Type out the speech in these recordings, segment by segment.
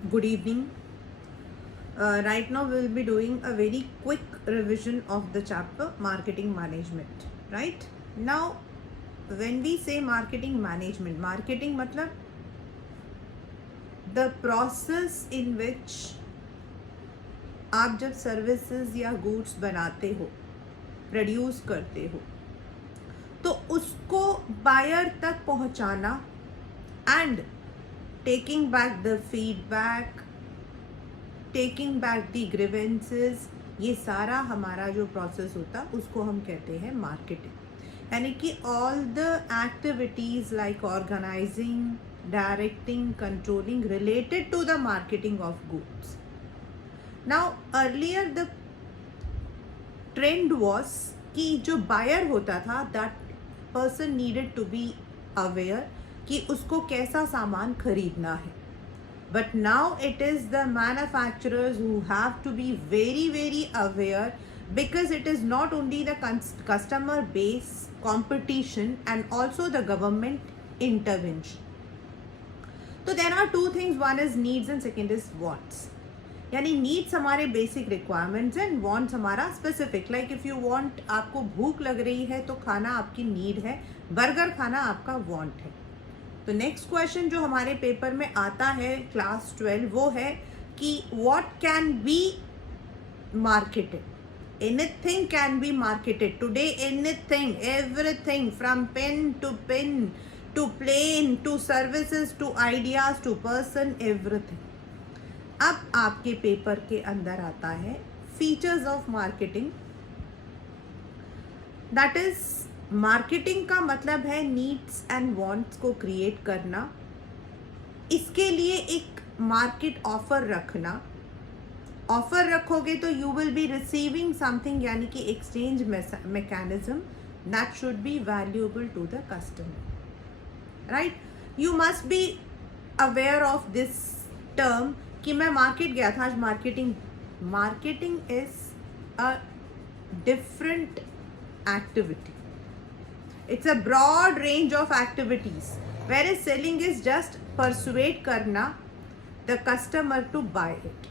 Good evening. Right now, we will be doing a very quick revision of the chapter Marketing Management. Right now, when we say marketing management, marketing matlab the process in which आप जब services या goods बनाते हो, produce करते हो, तो उसको buyer तक पहुंचाना and taking back the feedback, taking back the grievances, ये सारा हमारा जो प्रोसेस होता उसको हम कहते हैं मार्केटिंग. यानी कि all the activities like organising, directing, controlling related to the marketing of goods. Now earlier the trend was कि जो बायर होता था that person needed to be aware कि उसको कैसा सामान खरीदना है. But now it is the manufacturers who have to be very, very aware, because it is not only the customer base competition and also the government intervention. So there are two things, one is needs and second is wants. यानी needs हमारे basic requirements and wants हमारा specific. Like if you want, आपको भूख लग रही है तो खाना आपकी need है, बर्गर खाना आपका want है. तो नेक्स्ट क्वेश्चन जो हमारे पेपर में आता है क्लास 12 वो है कि what can be marketed. Anything can be marketed today. Anything, everything, from pen to plane to services to ideas to person, everything. अब आपके पेपर के अंदर आता है features of marketing. That is, marketing का मतलब है नीड्स एंड वांट्स को क्रिएट करना, इसके लिए एक मार्केट ऑफर रखना. ऑफर रखोगे तो you will be receiving something, यानी कि exchange mechanism that should be valuable to the customer. Right, you must be aware of this term कि मैं मार्केट गया था आज. Marketing is a different activity. It's a broad range of activities, whereas selling is just persuade करना the customer to buy it.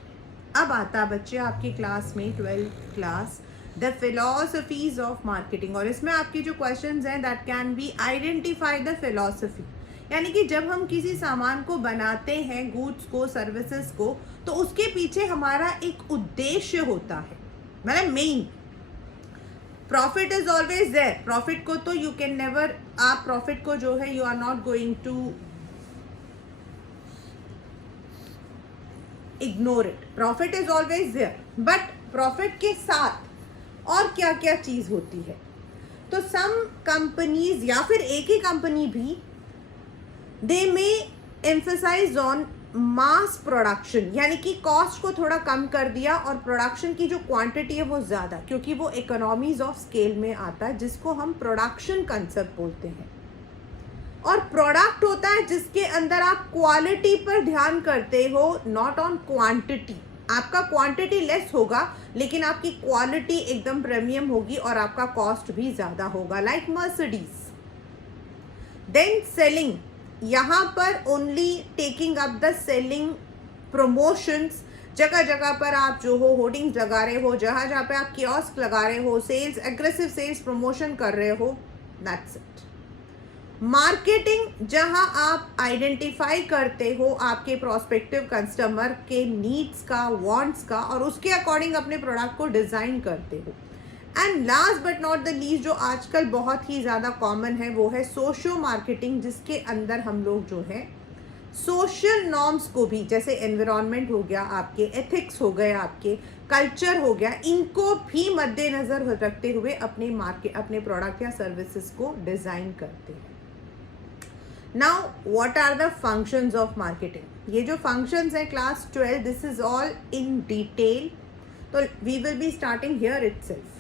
अब आता बच्चे आपकी क्लास में 12th class the philosophies of marketing, और इसमें आपके जो क्वेश्चंस हैं that can be identify the philosophy. यानी कि जब हम किसी सामान को बनाते हैं, गुड्स को, सर्विसेज को, तो उसके पीछे हमारा एक उद्देश्य होता है, मतलब main. Profit is always there. Profit को तो यू कैन नेवर, आप प्रॉफिट को जो है you are not going to ignore it. Profit is always there, but profit के साथ और क्या क्या चीज होती है. तो सम कंपनीज या फिर एक ही कंपनी भी दे मे एम्फसाइज ऑन मास प्रोडक्शन, यानी कि कॉस्ट को थोड़ा कम कर दिया और प्रोडक्शन की जो क्वांटिटी है वो ज़्यादा, क्योंकि वो इकोनॉमीज ऑफ स्केल में आता है, जिसको हम प्रोडक्शन कंसेप्ट बोलते हैं. और प्रोडक्ट होता है जिसके अंदर आप क्वालिटी पर ध्यान करते हो, नॉट ऑन क्वांटिटी. आपका क्वांटिटी लेस होगा लेकिन आपकी क्वालिटी एकदम प्रीमियम होगी और आपका कॉस्ट भी ज़्यादा होगा, लाइक मर्सिडीज. देन सेलिंग, यहाँ पर only taking up the selling promotions. जगह जगह पर आप जो हो होर्डिंग्स लगा रहे हो, जहाँ जहाँ पे आप कियोस्क लगा रहे हो, सेल्स, एग्रेसिव सेल्स प्रमोशन कर रहे हो, दैट्स इट. मार्केटिंग, जहाँ आप आइडेंटिफाई करते हो आपके प्रोस्पेक्टिव कस्टमर के नीड्स का, वांट्स का, और उसके अकॉर्डिंग अपने प्रोडक्ट को डिज़ाइन करते हो. And last but not the least, जो आजकल बहुत ही ज़्यादा कॉमन है, वो है सोशो मार्केटिंग, जिसके अंदर हम लोग जो है सोशल नॉर्म्स को भी, जैसे एनवायरनमेंट हो गया, आपके एथिक्स हो गए, आपके कल्चर हो गया, इनको भी मद्देनज़र रखते हुए अपने प्रोडक्ट या सर्विसेज को डिज़ाइन करते हैं. Now what are the functions of marketing. ये जो फंक्शंस हैं class 12, this is all in detail, तो we will be starting here itself.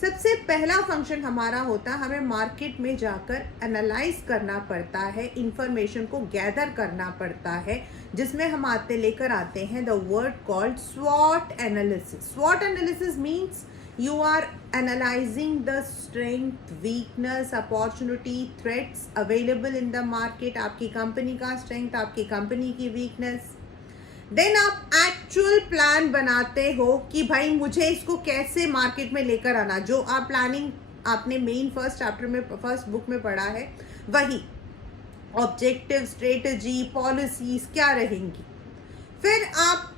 सबसे पहला फंक्शन हमारा होता है, हमें मार्केट में जाकर एनालाइज करना पड़ता है, इंफॉर्मेशन को गैदर करना पड़ता है, जिसमें हम लेकर आते हैं the word called स्वॉट analysis. स्वॉट analysis means you are analyzing the strength, weakness, opportunity, threats available in the market. आपकी कंपनी का स्ट्रेंथ, आपकी कंपनी की वीकनेस. देन आप एक्चुअल प्लान बनाते हो कि भाई मुझे इसको कैसे मार्केट में लेकर आना, जो आप प्लानिंग आपने मेन फर्स्ट चैप्टर में फर्स्ट बुक में पढ़ा है वही ऑब्जेक्टिव, स्ट्रेटजी, पॉलिसीज क्या रहेंगी। फिर आप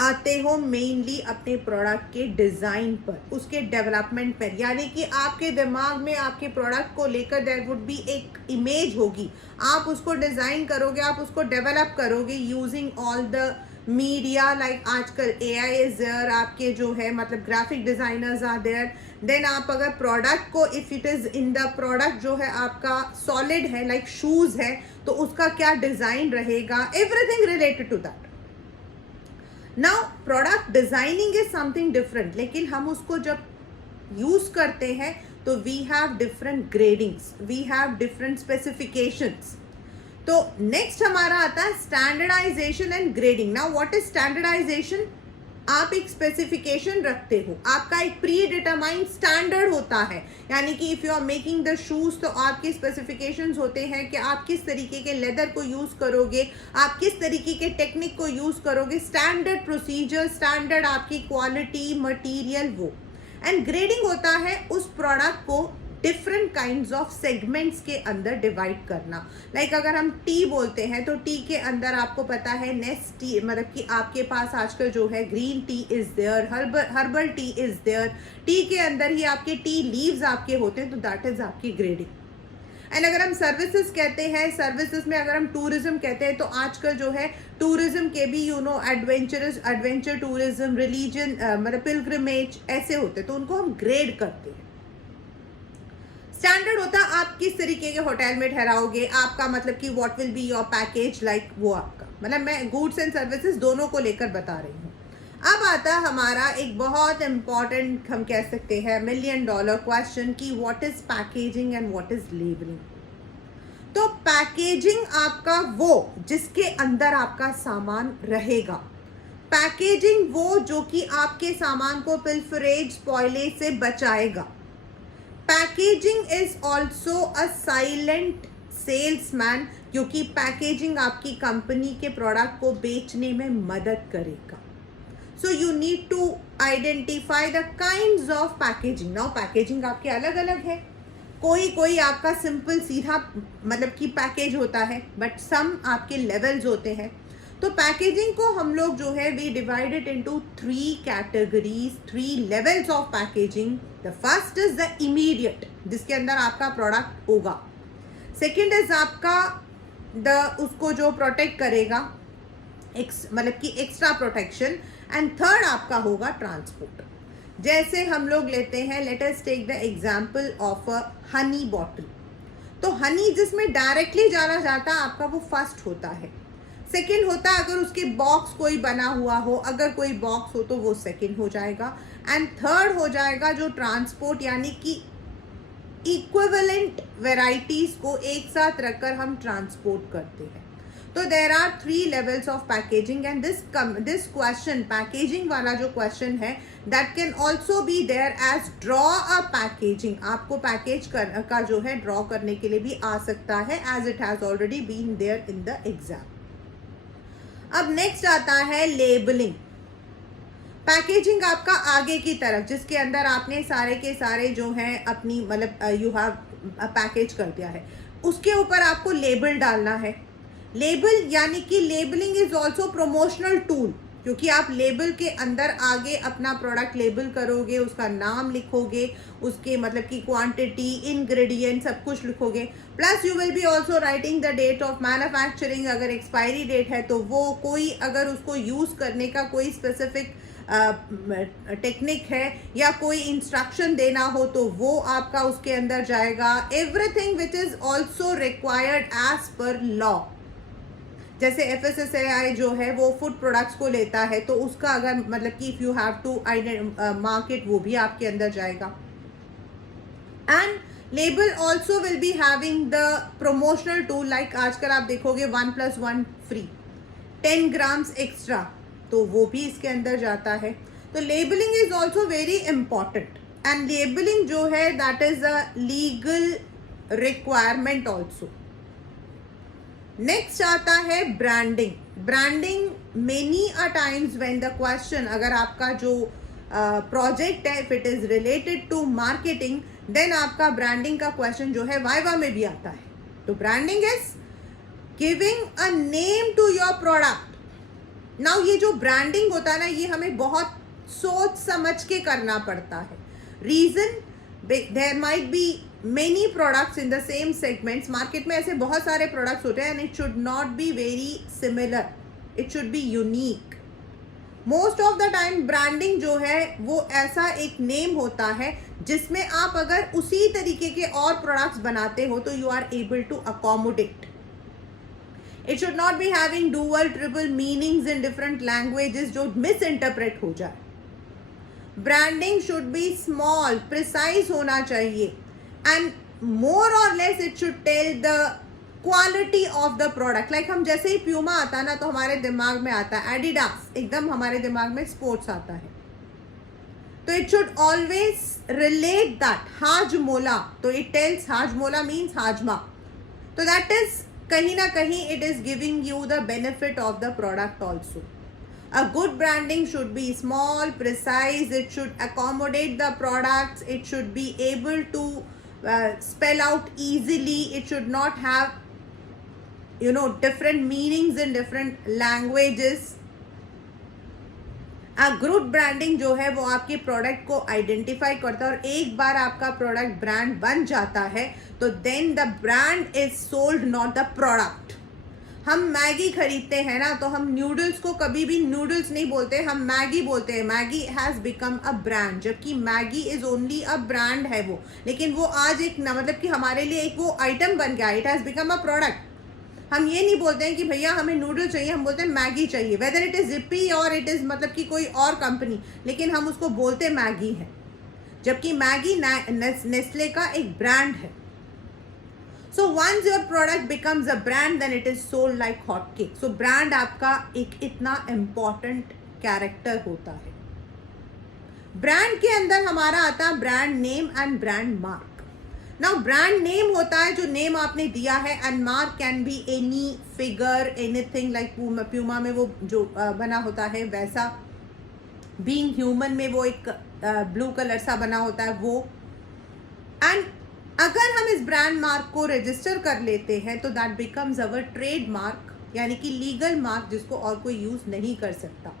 आते हो मेनली अपने प्रोडक्ट के डिज़ाइन पर, उसके डेवलपमेंट पर, यानी कि आपके दिमाग में आपके प्रोडक्ट को लेकर देयर वुड बी एक इमेज होगी, आप उसको डिज़ाइन करोगे, आप उसको डेवलप करोगे using all the media, like आजकल AI इज देयर, आपके जो है मतलब graphic designers are there. Then आप अगर प्रोडक्ट को, if it is in the product जो है आपका सॉलिड है लाइक शूज़ है, तो उसका क्या डिज़ाइन रहेगा, everything related to that. Now product designing is something different, लेकिन हम उसको जब यूज करते हैं तो we have different gradings, we have different specifications. तो नेक्स्ट हमारा आता है standardisation and grading. Now what is standardisation? आप एक स्पेसिफिकेशन रखते हो, आपका एक प्री डिटरमाइंड स्टैंडर्ड होता है, यानी कि if you are making the shoes तो आपके स्पेसिफिकेशंस होते हैं कि आप किस तरीके के लेदर को यूज़ करोगे, आप किस तरीके के टेक्निक को यूज़ करोगे, स्टैंडर्ड प्रोसीजर, स्टैंडर्ड आपकी क्वालिटी, मटीरियल, वो। एंड ग्रेडिंग होता है उस प्रोडक्ट को डिफरेंट काइंड्स ऑफ सेगमेंट्स के अंदर डिवाइड करना। लाइक अगर हम टी बोलते हैं तो टी के अंदर आपको पता है नेस्ट टी, मतलब कि आपके पास आजकल जो है green tea is there, herbal tea is there, tea के अंदर ही आपके टी लीव्स आपके होते हैं, तो दैट इज आपकी ग्रेडिंग। एंड अगर हम सर्विसेज कहते हैं, सर्विसेज में अगर हम टूरिज्म कहते हैं तो आजकल जो है टूरिज्म के भी एडवेंचर टूरिज्म, रिलीजन मतलब पिलग्रिमेज ऐसे होते हैं, तो उनको हम ग्रेड करते हैं। स्टैंडर्ड होता आप किस तरीके के होटल में ठहराओगे, आपका मतलब कि what will be your package, like वो आपका मतलब मैं गुड्स एंड सर्विसेज दोनों को लेकर बता रही हूँ। अब आता हमारा एक बहुत इंपॉर्टेंट, हम कह सकते हैं $1 million क्वेश्चन कि what is packaging and what is labelling. तो पैकेजिंग आपका वो जिसके अंदर आपका सामान रहेगा, पैकेजिंग वो जो कि आपके सामान को पिल्फरेज, स्पॉइलेज से बचाएगा। Packaging is also a silent salesman, क्योंकि पैकेजिंग आपकी कंपनी के प्रोडक्ट को बेचने में मदद करेगा। So you need to identify the kinds of packaging. Now packaging आपके अलग अलग है, कोई आपका सिंपल सीधा मतलब कि पैकेज होता है, बट सम आपके लेवल्स होते हैं। तो पैकेजिंग को हम लोग जो है we divided into 3 categories, 3 levels of packaging. The first is the immediate, जिसके अंदर आपका प्रोडक्ट होगा। सेकंड इज आपका उसको जो प्रोटेक्ट करेगा, मतलब कि एक्स्ट्रा प्रोटेक्शन। एंड थर्ड आपका होगा ट्रांसपोर्ट। जैसे हम लोग लेते हैं, let us take the example of a honey bottle. तो हनी जिसमें डायरेक्टली जाना जाता है आपका, वो फर्स्ट होता है। सेकेंड होता है अगर उसके बॉक्स कोई बना हुआ हो, अगर कोई बॉक्स हो तो वो सेकेंड हो जाएगा। एंड थर्ड हो जाएगा जो ट्रांसपोर्ट, यानी कि इक्विवेलेंट वेराइटीज को एक साथ रखकर हम ट्रांसपोर्ट करते हैं। तो there are 3 levels of packaging and this question, packaging वाला जो क्वेश्चन है, that can also be there as draw a packaging. आपको पैकेज का जो है ड्रॉ करने के लिए भी आ सकता है, as it has already been there in the exam. अब नेक्स्ट आता है लेबलिंग। पैकेजिंग आपका आगे की तरफ, जिसके अंदर आपने सारे के सारे जो हैं अपनी मतलब यू हैव पैकेज कर दिया है, उसके ऊपर आपको लेबल डालना है। लेबल यानी कि labelling is also promotional tool, क्योंकि आप लेबल के अंदर आगे अपना प्रोडक्ट लेबल करोगे, उसका नाम लिखोगे, उसके मतलब की क्वांटिटी, इंग्रेडिएंट सब कुछ लिखोगे। Plus you will be also writing the date of manufacturing, अगर एक्सपायरी डेट है तो वो, कोई अगर उसको यूज़ करने का कोई स्पेसिफिक टेक्निक है या कोई इंस्ट्रक्शन देना हो तो वो आपका उसके अंदर जाएगा। Everything which is also required as per law. जैसे FSSAI जो है वो फूड प्रोडक्ट्स को लेता है, तो उसका अगर मतलब कि if you have to market, वो भी आपके अंदर जाएगा। And label also will be having the promotional tool, like आजकल आप देखोगे 1+1 फ्री, 10 ग्राम्स एक्स्ट्रा, तो वो भी इसके अंदर जाता है। तो labelling is also very important, and labelling जो है that is a legal requirement also. Next आता है branding. Branding many a times when the question, अगर आपका जो प्रोजेक्ट है if it is related to marketing, then आपका ब्रांडिंग का क्वेश्चन जो है वाइवा में भी आता है. तो branding is giving a name to your product. Now ये जो ब्रांडिंग होता है ना, ये हमें बहुत सोच समझ के करना पड़ता है. Reason, there might be many products in the same segments. Market में ऐसे बहुत सारे प्रोडक्ट्स होते हैं and it should not be very similar, it should be unique. Most of the time branding जो है वो ऐसा एक नेम होता है जिसमें आप अगर उसी तरीके के और प्रोडक्ट्स बनाते हो तो you are able to accommodate. It should not be having dual triple meanings in different languages जो मिस इंटरप्रेट हो जाए. Branding should be small, precise होना चाहिए एंड मोर और less it should tell the quality of the product. Like हम जैसे ही Puma आता है ना तो हमारे दिमाग में आता है एडिडास, एकदम हमारे दिमाग में स्पोर्ट्स आता है. तो it should always relate that. Hajmola, तो इट टेल्स हाजमोला मीन्स हाजमा. तो दैट इज कहीं ना कहीं it is giving you the benefit of the product also. A good branding should be small, precise, it should accommodate the products, it should be able to spell out easily, it should not have, you know, different meanings in different languages. A good branding जो है वो आपके product को identify करता है और एक बार आपका प्रोडक्ट ब्रांड बन जाता है तो then the brand is sold, not the product. हम मैगी खरीदते हैं ना तो हम नूडल्स को कभी भी नूडल्स नहीं बोलते, हम मैगी बोलते हैं. Maggi has become a brand, जबकि Maggi is only a brand है वो, लेकिन वो आज एक मतलब कि हमारे लिए एक वो आइटम बन गया. It has become a product. हम ये नहीं बोलते हैं कि भैया हमें नूडल्स चाहिए, हम बोलते हैं मैगी चाहिए, वेदर इट इज़ जिप्पी और इट इज़ मतलब कि कोई और कंपनी, लेकिन हम उसको बोलते मैगी है, जबकि मैगी नेस्ले का एक ब्रांड है. So once your product becomes a brand, then it is sold like hotcake. So brand आपका एक इतना important character होता है. ब्रांड के अंदर हमारा आता है brand name and brand mark. Now brand name होता है जो नेम आपने दिया है and mark can be any figure, anything like Puma में वो जो बना होता है वैसा. बीइंग ह्यूमन में वो एक ब्लू कलर सा बना होता है वो. एंड अगर हम इस ब्रांड मार्क को रजिस्टर कर लेते हैं तो that becomes our trade mark, यानी कि लीगल मार्क जिसको और कोई यूज नहीं कर सकता.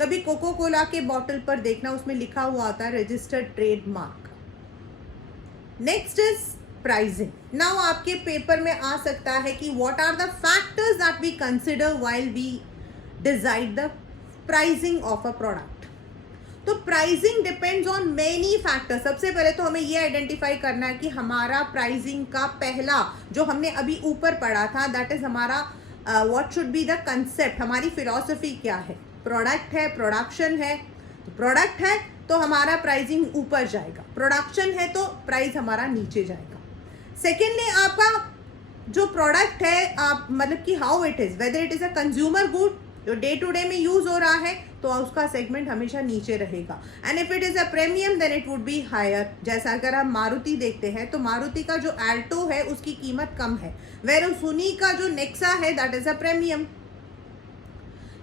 कभी कोको कोला के बॉटल पर देखना, उसमें लिखा हुआ होता है registered trade mark. Next is pricing. Now आपके पेपर में आ सकता है कि what are the factors that we consider while we decide the pricing of a product. तो pricing depends on many factors. सबसे पहले तो हमें ये आइडेंटिफाई करना है कि हमारा प्राइसिंग का पहला जो हमने अभी ऊपर पढ़ा था दैट इज हमारा what should be the concept, हमारी फिलॉसफी क्या है. प्रोडक्ट है, प्रोडक्शन है. तो प्रोडक्ट है तो हमारा प्राइसिंग ऊपर जाएगा, प्रोडक्शन है तो प्राइस हमारा नीचे जाएगा. सेकेंडली आपका जो प्रोडक्ट है आप मतलब कि how it is, whether it is a consumer good जो डे टू डे में यूज हो रहा है तो उसका सेगमेंट हमेशा नीचे रहेगा. And if it is a premium then it would be higher. जैसा अगर हम मारुति देखते हैं तो मारुति का जो एल्टो है उसकी कीमत कम है, वेयर सुनी का जो नेक्सा है that is a premium.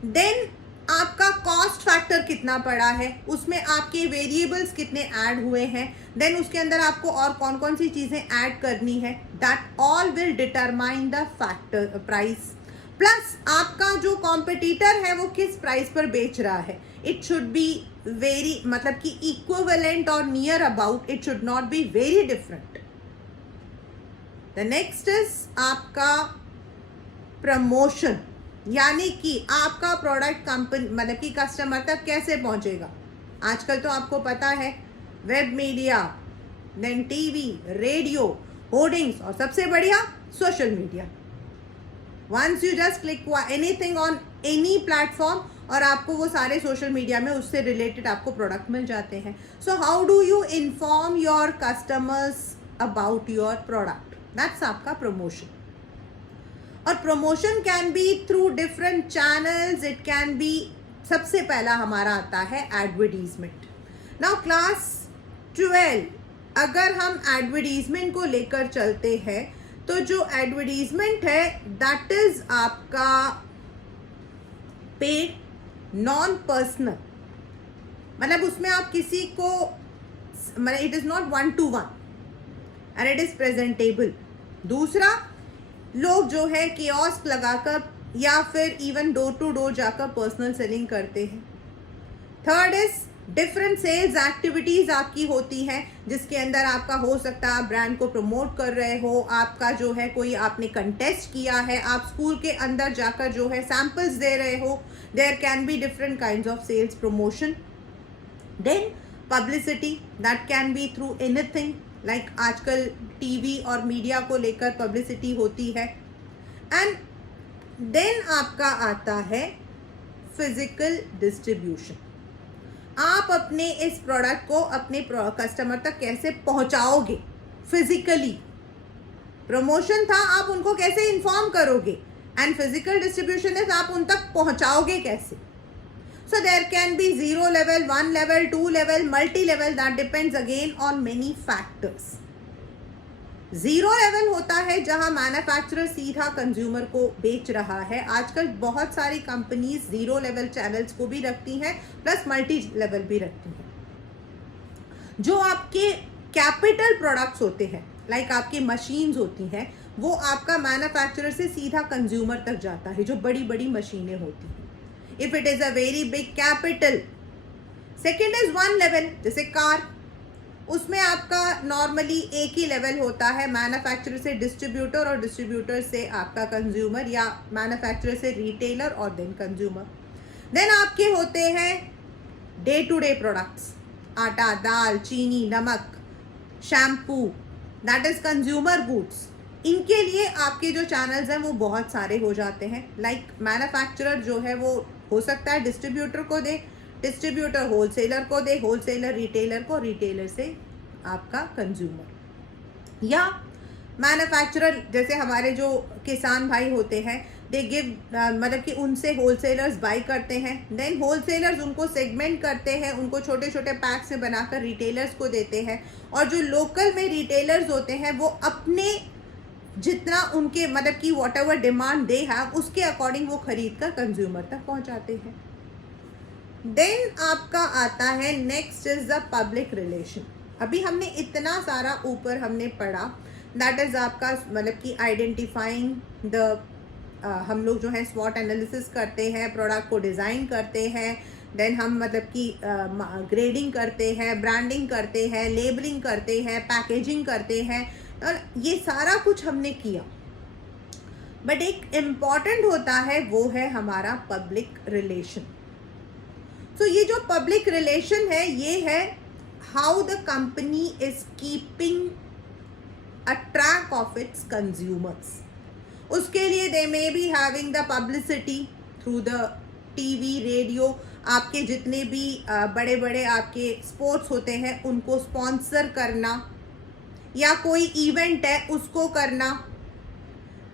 Then आपका कॉस्ट फैक्टर कितना पड़ा है, उसमें आपके वेरिएबल्स कितने ऐड हुए हैं, देन उसके अंदर आपको और कौन कौन सी चीजें ऐड करनी है, that all will determine the factor price. Plus आपका जो कॉम्पिटिटर है वो किस प्राइस पर बेच रहा है. इट शुड बी वेरी मतलब कि इक्विवेलेंट और near about, it should not be very different. The next is आपका प्रमोशन, यानी कि आपका प्रोडक्ट कंपनी मतलब कि कस्टमर तक कैसे पहुंचेगा. आजकल तो आपको पता है web media, then TV, radio, hoardings और सबसे बढ़िया social media. Once you just click anything on any platform और आपको वो सारे सोशल मीडिया में उससे रिलेटेड आपको प्रोडक्ट मिल जाते हैं. So how do you inform your customers about your product, that's आपका प्रमोशन. और promotion can be through different channels, it can be, सबसे पहला हमारा आता है एडवर्टीजमेंट. नाउ क्लास 12 अगर हम एडवर्टीजमेंट को लेकर चलते हैं तो जो एडवर्टीजमेंट है दैट इज आपका पेड, नॉन पर्सनल, मतलब उसमें आप किसी को, मतलब it is not 1-to-1 and it is presentable. दूसरा, लोग जो है कियोस्क लगाकर या फिर इवन डोर टू डोर जाकर पर्सनल सेलिंग करते हैं। Third is different cells activities आपकी होती हैं, जिसके अंदर आपका हो सकता है आप ब्रांड को प्रमोट कर रहे हो, आपका जो है कोई आपने कंटेस्ट किया है, आप स्कूल के अंदर जाकर जो है सैंपल्स दे रहे हो। There can be different kinds of sales promotion. Then publicity, that can be through anything, like आजकल टीवी और मीडिया को लेकर पब्लिसिटी होती है। एंड देन आपका आता है फिजिकल डिस्ट्रीब्यूशन। आप अपने इस प्रोडक्ट को अपने कस्टमर तक कैसे पहुंचाओगे फिजिकली। प्रमोशन था, आप उनको कैसे इन्फॉर्म करोगे, एंड फिजिकल डिस्ट्रीब्यूशन इज आप उन तक पहुंचाओगे कैसे। So there can be 0 level, 1 level, 2 level, multi level, that depends again on many factors. 0 level होता है जहां मैन्युफैक्चरर सीधा कंज्यूमर को बेच रहा है। आजकल बहुत सारी कंपनीज 0 लेवल चैनल्स को भी रखती हैं, प्लस मल्टी लेवल भी रखती हैं। जो आपके कैपिटल प्रोडक्ट्स होते हैं, लाइक आपकी मशीन्स होती हैं, वो आपका मैन्युफैक्चरर से सीधा कंज्यूमर तक जाता है, जो बड़ी बड़ी मशीनें होती हैं। If it is a very big capital. Second is 1 level, जैसे कार, उसमें आपका नॉर्मली एक ही लेवल होता है, मैन्युफैक्चरर से डिस्ट्रीब्यूटर और डिस्ट्रीब्यूटर से आपका कंज्यूमर, या मैन्युफैक्चरर से रिटेलर और देन कंज्यूमर। देन आपके होते हैं डे टू डे प्रोडक्ट्स, आटा, दाल, चीनी, नमक, shampoo, that is consumer goods. इनके लिए आपके जो चैनल्स हैं वो बहुत सारे हो जाते हैं। लाइक मैन्युफैक्चरर जो है वो हो सकता है डिस्ट्रीब्यूटर को दे, डिस्ट्रीब्यूटर होलसेलर को दे, होलसेलर रिटेलर को, रिटेलर से आपका कंज्यूमर। या मैन्युफैक्चरर जैसे हमारे जो किसान भाई होते हैं, दे गिव, मतलब कि उनसे होलसेलर्स बाई करते हैं, देन होलसेलर्स उनको सेगमेंट करते हैं, उनको छोटे छोटे पैक्स में बनाकर रिटेलर्स को देते हैं। और जो लोकल में रिटेलर्स होते हैं वो अपने जितना उनके मतलब कि what ever demand they have, उसके अकॉर्डिंग वो खरीद कर कंज्यूमर तक पहुंचाते हैं। देन आपका आता है next is the public relation. अभी हमने इतना सारा ऊपर हमने पढ़ा, दैट इज आपका मतलब कि आइडेंटिफाइंग द, हम लोग जो है स्वॉट एनालिसिस करते हैं, प्रोडक्ट को डिज़ाइन करते हैं, देन हम मतलब कि ग्रेडिंग करते हैं, ब्रांडिंग करते हैं, लेबलिंग करते हैं, पैकेजिंग करते हैं, और ये सारा कुछ हमने किया। बट एक इम्पॉर्टेंट होता है, वो है हमारा पब्लिक रिलेशन। तो ये जो पब्लिक रिलेशन है, ये है how the company is keeping a track of its consumers. उसके लिए they may be having the publicity through the TV, radio, आपके जितने भी बड़े बड़े आपके स्पोर्ट्स होते हैं उनको स्पॉन्सर करना, या कोई इवेंट है उसको करना।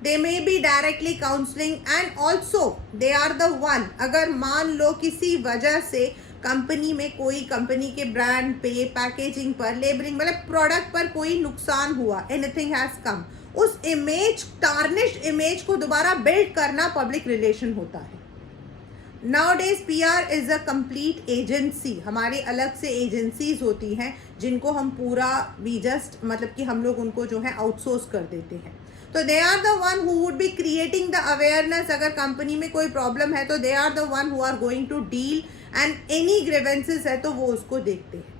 They may be directly counselling, and also they are the one, अगर मान लो किसी वजह से कंपनी में कोई, कंपनी के ब्रांड पे, पैकेजिंग पर, लेबलिंग, मतलब प्रोडक्ट पर कोई नुकसान हुआ, एनीथिंग हैज कम, उस इमेज, टार्निश्ड इमेज को दोबारा बिल्ड करना पब्लिक रिलेशन होता है। Nowadays PR is a complete agency, हमारे अलग से एजेंसीज होती हैं जिनको हम पूरा वी जस्ट मतलब कि हम लोग उनको जो है आउटसोर्स कर देते हैं। तो they are the one who would be creating the awareness. अगर कंपनी में कोई प्रॉब्लम है तो they are the one who are going to deal, and any grievances है तो वो उसको देखते हैं,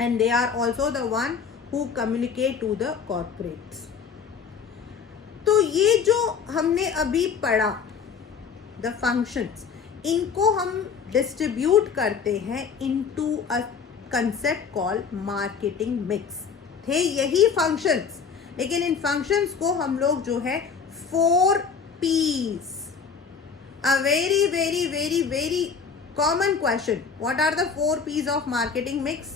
and they are also the one who communicate to the corporates. तो ये जो हमने अभी पढ़ा द फंक्शंस, इनको हम डिस्ट्रीब्यूट करते हैं into a concept called marketing mix. थे यही फंक्शंस, लेकिन इन फंक्शंस को हम लोग जो है 4 P's, a very very very very common question, what are the 4 P's of marketing mix,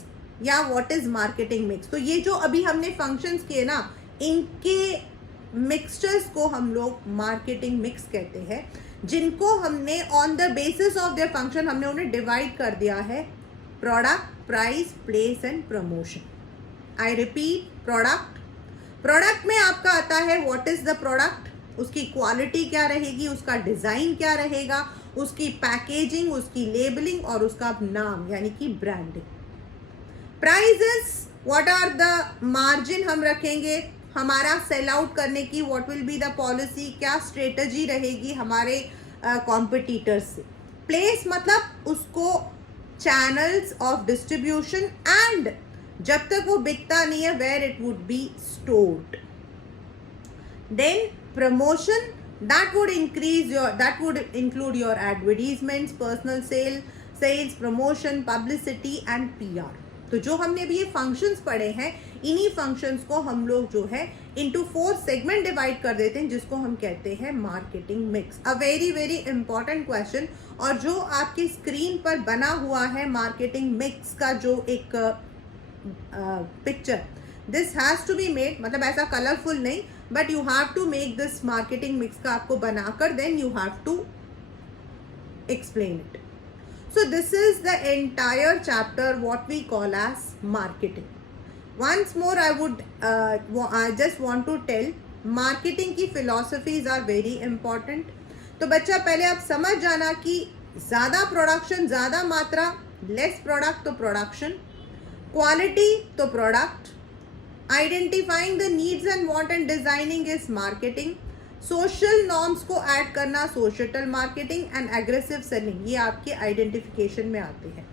या व्हाट इज मार्केटिंग मिक्स। तो ये जो अभी हमने फंक्शंस किए ना, इनके मिक्सचर्स को हम लोग मार्केटिंग मिक्स कहते हैं, जिनको हमने on the basis of their function हमने उन्हें डिवाइड कर दिया है, product, price, place and promotion. I repeat, product में आपका आता है व्हाट इज द प्रोडक्ट, उसकी क्वालिटी क्या रहेगी, उसका डिज़ाइन क्या रहेगा, उसकी पैकेजिंग, उसकी लेबलिंग और उसका नाम यानी कि branding. Prices, what are the margin हम रखेंगे हमारा सेल आउट करने की, what will be the policy, क्या स्ट्रेटजी रहेगी हमारे कॉम्पिटिटर्स से. प्लेस मतलब उसको चैनल्स ऑफ डिस्ट्रीब्यूशन एंड जब तक वो बिकता नहीं है where it would be stored. Then promotion, that would include your advertisements, personal sales, promotion, publicity and PR. तो जो हमने अभी ये फंक्शंस पढ़े हैं, इन्हीं फंक्शंस को हम लोग जो है इनटू 4 सेगमेंट डिवाइड कर देते हैं, जिसको हम कहते हैं मार्केटिंग मिक्स. अ वेरी वेरी इंपॉर्टेंट क्वेश्चन. और जो आपकी स्क्रीन पर बना हुआ है मार्केटिंग मिक्स का जो एक picture, this has to be made, मतलब ऐसा कलरफुल नहीं, but you have to make this marketing mix का आपको बनाकर then you have to explain it. So this is the entire chapter what we call as marketing. Once more I just want to tell, marketing की philosophies are very important. तो बच्चा पहले आप समझ जाना कि ज़्यादा प्रोडक्शन, ज़्यादा मात्रा, लेस प्रोडक्ट तो प्रोडक्शन, क्वालिटी तो product, identifying the needs and want and designing is marketing, social norms को ऐड करना social marketing, and aggressive selling, ये आपके आइडेंटिफिकेशन में आते हैं.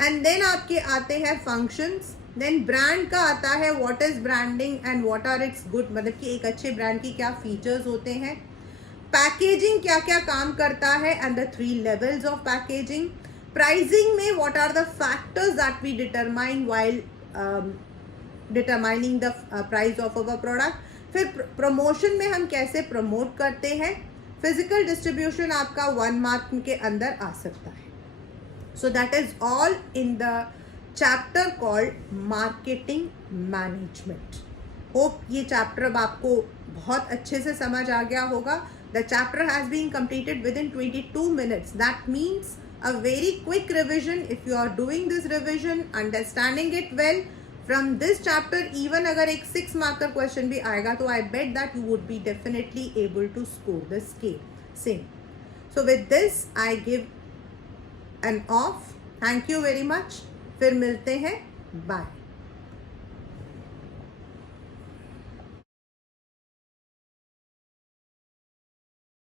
एंड देन आपके आते हैं फंक्शंस. देन ब्रांड का आता है what is branding and what are its good, मतलब कि एक अच्छे ब्रांड की क्या फीचर्स होते हैं. पैकेजिंग क्या क्या काम करता है and the 3 levels of packaging. Pricing में what are the factors that we determine while determining the price of our product. फिर प्रमोशन में हम कैसे प्रमोट करते हैं. फिजिकल डिस्ट्रीब्यूशन आपका 1 मार्क के अंदर आ सकता है. So that is all in the chapter called marketing management. Hope ये चैप्टर अब आपको बहुत अच्छे से समझ आ गया होगा. The chapter has been completed within 22 minutes. That means a very quick revision. If you are doing this revision, understanding it well, from this chapter even अगर एक 6 marker question भी आएगा तो I bet that you would be definitely able to score the same. So with this I give an off. Thank you very much. फिर मिलते हैं. Bye.